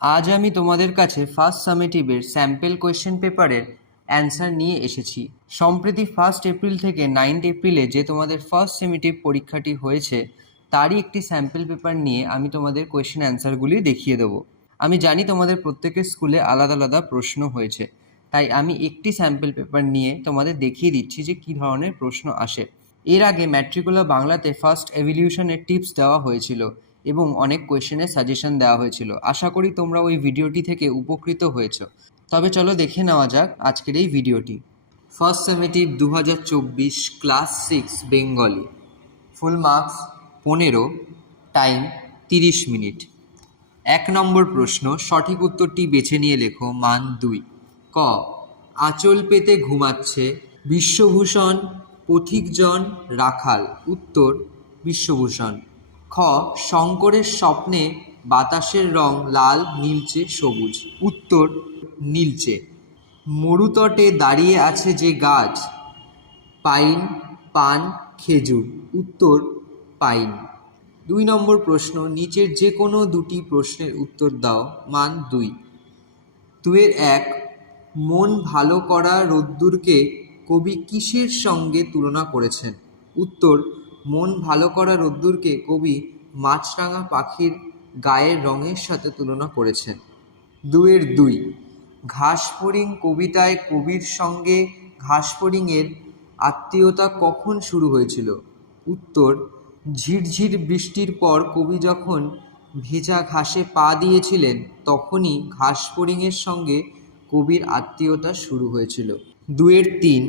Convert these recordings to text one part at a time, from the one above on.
আজ আমি তোমাদের কাছে ফার্স্ট সামেটিভের স্যাম্পেল কোয়েশ্চেন পেপারের অ্যান্সার নিয়ে এসেছি। সম্প্রতি ফার্স্ট এপ্রিল থেকে নাইন্থ এপ্রিলে যে তোমাদের ফার্স্ট সেমেটিভ পরীক্ষাটি হয়েছে, তারই একটি স্যাম্পেল পেপার নিয়ে আমি তোমাদের কোয়েশ্চেন অ্যান্সারগুলি দেখিয়ে দেবো। আমি জানি তোমাদের প্রত্যেকের স্কুলে আলাদা আলাদা প্রশ্ন হয়েছে, তাই আমি একটি স্যাম্পেল পেপার নিয়ে তোমাদের দেখিয়ে দিচ্ছি যে কী ধরনের প্রশ্ন আসে। এর আগে ম্যাট্রিকুলার বাংলাতে ফার্স্ট এভিলিউশনের টিপস দেওয়া হয়েছিল। এবং অনেক কোয়েশ্চেনের সাজেশন দেওয়া হয়েছিল। আশা করি তোমরা ওই ভিডিওটি থেকে উপকৃত হয়েছো। তবে চলো দেখে নেওয়া যাক আজকের এই ভিডিওটি ফার্স্ট সেমেটিভ দু হাজার চব্বিশ class six Bengali full marks পনেরো টাইম তিরিশ মিনিট এক নম্বর প্রশ্ন, সঠিক উত্তরটি বেছে নিয়ে লেখো, মান দুই। ক, আঁচল পেতে ঘুমাচ্ছে বিশ্বভূষণ, পথিকজন, রাখাল। উত্তর, বিশ্বভূষণ। খ, শঙ্করের স্বপ্নে বাতাসের রং লাল, নীলচে, সবুজ। উত্তর, নীলচে। মরুতটে দাঁড়িয়ে আছে যে গাছ, পাইন, পান, খেজুর। উত্তর, পাইন। দুই নম্বর প্রশ্ন, নিচের যে কোনো দুটি প্রশ্নের উত্তর দাও। মান দুই। দুয়ের এক, মন ভালো করা রোদ্দুরকে কবি কিসের সঙ্গে তুলনা করেছেন? উত্তর মন ভালো করা রোদ্দুরকে কবি মাছরাঙা পাখির গায়ের রঙের সাথে তুলনা করেছেন। দুয়ের দুই, ঘাসফড়িং কবিতায় কবির সঙ্গে ঘাসফড়িংয়ের আত্মীয়তা কখন শুরু হয়েছিল? উত্তর, ঝিরঝির বৃষ্টির পর কবি যখন ভেজা ঘাসে পা দিয়েছিলেন, তখনই ঘাসফড়িংয়ের সঙ্গে কবির আত্মীয়তা শুরু হয়েছিল। দুয়ের তিন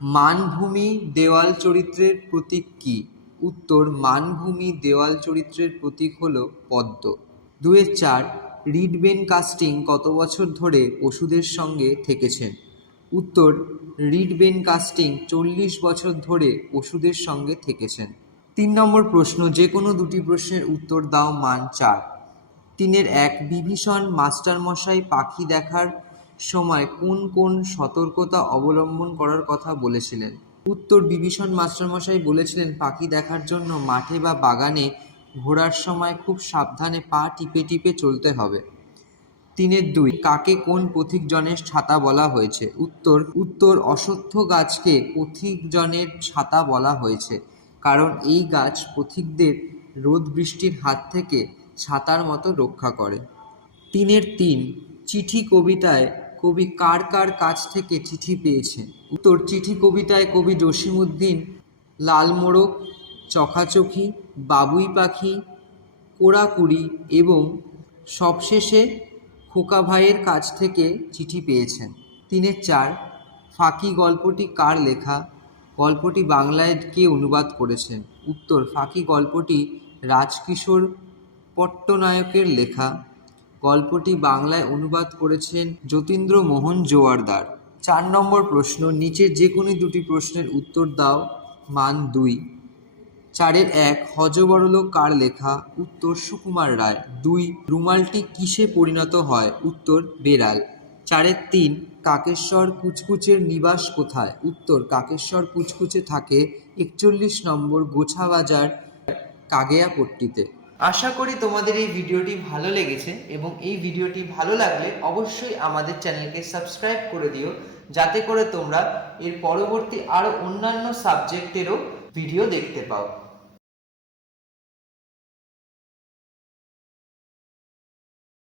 মানভূমি দেওয়াল চরিত্রের প্রতীক কী? উত্তর, মানভূমি দেওয়াল চরিত্রের প্রতীক হল পদ্ম। দুয়ে চার, রিডবেন কাস্টিং কত বছর ধরে পশুদের সঙ্গে থেকেছেন? উত্তর, রিডবেন কাস্টিং চল্লিশ বছর ধরে পশুদের সঙ্গে থেকেছেন। তিন নম্বর প্রশ্ন, যে কোনো দুটি প্রশ্নের উত্তর দাও মান চার। তিনের এক, বিভীষণ মাস্টারমশাই পাখি দেখার সময় কোন কোন সতর্কতা অবলম্বন করার কথা বলেছিলেন। উত্তর বিভীষণ মাস্টারমশাই বলেছিলেন, পাখি দেখার জন্য মাঠে বা বাগানে ঘোরার সময় খুব সাবধানে পা টিপে টিপে চলতে হবে। তিনের দুই, কাকে কোন পথিকজনের ছাতা বলা হয়েছে? উত্তর উত্তর, অশ্বত্থ গাছকে পথিকজনের ছাতা বলা হয়েছে, কারণ এই গাছ পথিকদের রোদ বৃষ্টির হাত থেকে ছাতার মতো রক্ষা করে। তিনের তিন, চিঠি কবিতায় কবি কার কার কাছ থেকে চিঠি পেয়েছেন? উত্তর চিঠি কবিতায় কবি জসিমউদ্দিন লালমোড়ক চখাচখি বাবুই পাখি, কোড়াকুড়ি এবং সবশেষে খোকা ভাইয়ের কাছ থেকে চিঠি পেয়েছেন। তিনের চার, ফাঁকি গল্পটি কার লেখা? গল্পটি বাংলায় কে অনুবাদ করেছেন? উত্তর, ফাঁকি গল্পটি রাজকিশোর পট্টনায়কের লেখা। গল্পটি বাংলায় অনুবাদ করেছেন যতীন্দ্র মোহন জোয়ারদার। চার নম্বর প্রশ্ন নিচের যে কোনো দুটি প্রশ্নের উত্তর দাও, মান দুই। চারের এক হজবরলোক কার লেখা? উত্তর সুকুমার রায়। দুই, রুমালটি কিসে পরিণত হয়? উত্তর, বেড়াল। চারের তিন, কাকেশ্বর কুচকুচের নিবাস কোথায়? উত্তর, কাকেশ্বর কুচকুচে থাকে একচল্লিশ নম্বর গোছাবাজার কাগেয়াপট্টিতে। আশা করি তোমাদের এই ভিডিওটি ভালো লেগেছে এবং এই ভিডিওটি ভালো লাগলে অবশ্যই আমাদের চ্যানেলকে সাবস্ক্রাইব করে দিও, যাতে করে তোমরা এর পরবর্তী আরও অন্যান্য সাবজেক্টেরও ভিডিও দেখতে পাও।